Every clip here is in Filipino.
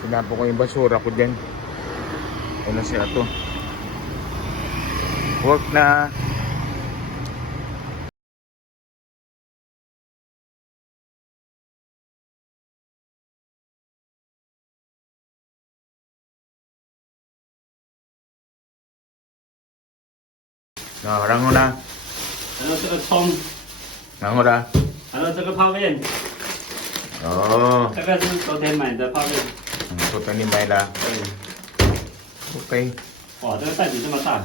Sinapo ko yung basura ko dyan. Ano siya to? Work na. Rango na. 然后这个葱， Rango na. 然后这个泡面， Oo. 这个是昨天买的泡面。 Puta ni Mayla. 对， Okay. 哇，这个袋子这么大。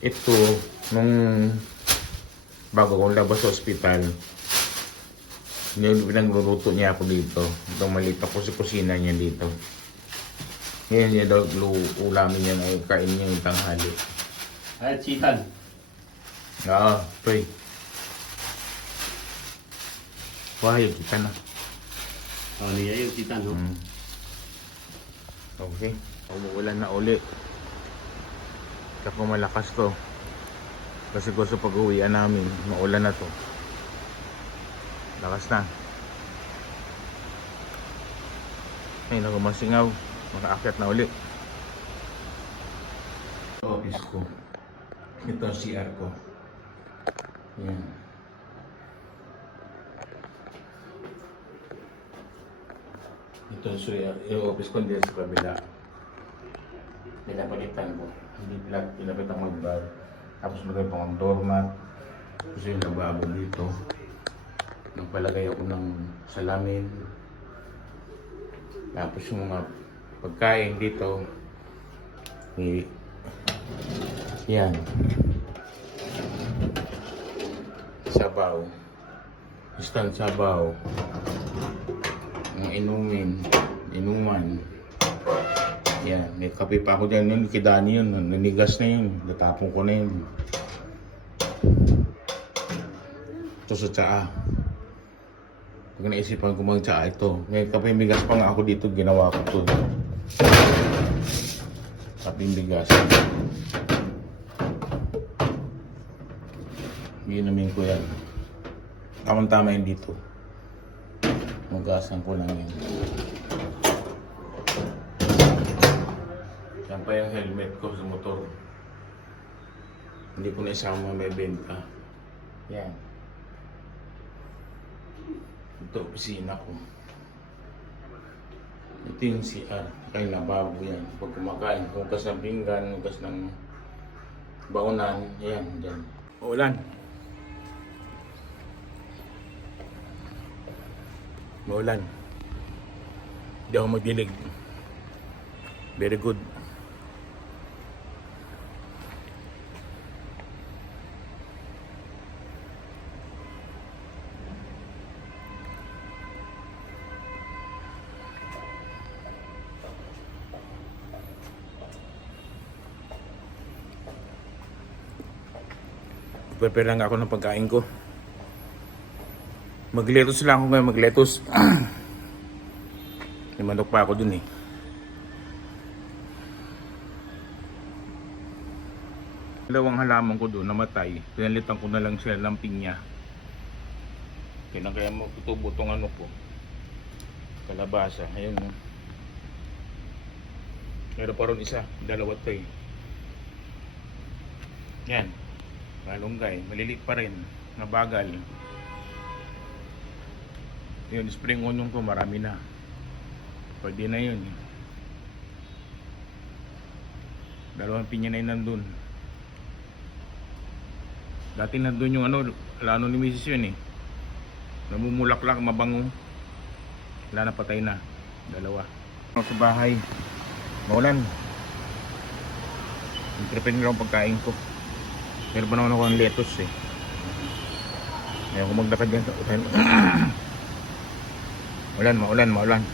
Ito, nung bago kong labas sa ospital, pinagluluto niya ako dito. Itong maliit ako sa kusina niya dito. Ngayon niya daw ulamin niya na kain niya yung tanghali. 还有鸡蛋， Oo, ito eh. Wahayag kita na. 哦，你也有鸡蛋哦。 Okay, umuulan na uli. Kako malakas to. Kasi gusto pag-uwian namin, maulan na to. Lakas na. Ay, nagmasingaw. Makaakyat na uli. Office ko. Ito ang CR ko. Yan. Ito yung office ko din sa kabila. Pinapalitan ko. Hindi pinapitan mag-bar. Tapos lagay pa ang doormat. Tapos yung lababo dito. Nagpalagay ako ng salamin. Tapos yung mga pagkain dito. Yan. Sabaw. Instant sabaw. Ang inuman. Yan, may kape pa ako dyan yun, kidani yun, nanigas na yun, natapon ko na yun. Ito sa tsaa. Pag naisipan ko mag-tsaa ito, may kape bigas pa nga ako dito, ginawa ko ito. Kape bigas. Ginamin ko yan. Tamang-tama yun dito. Magasan ko lang yun. Yan pa yung helmet ko sa motor. Hindi ko na isama may benta. Yan. Ito, opisina ko. Ito yung CR. Kaya lababo yan. Pag kumakain, hugas ng pinggan, hugas ng baunan. Yan, dyan. Uulan. Maulan. Hindi ako magdilig. Very good. Prepare lang ako ng pagkain ko. Magletos lang ako ngayon, magletos. May manok pa ako dun eh. Dalawang halaman ko doon namatay. Pinalitan ko na lang sila ng pinya. Kaya mo tutubo tong ano ko. Kalabasa. Ayun. Meron pa ron isa. Dalawa to eh. Yan. Malunggay. Maliliit pa rin. Nabagal. Yun, spring onion ko marami na. Pwede na yun. Dalawang pinya na yun nandun. Dati nandun yung ano, lano ni Mrs. yun eh. Namumulaklak, mabango. Wala na, patay na. Dalawa. Sa bahay. Maulan. Prepare nila ang pagkain ko. Meron pa naman ako ang lettuce eh. Ayaw ko maglakad yan sa ulan. Maulan.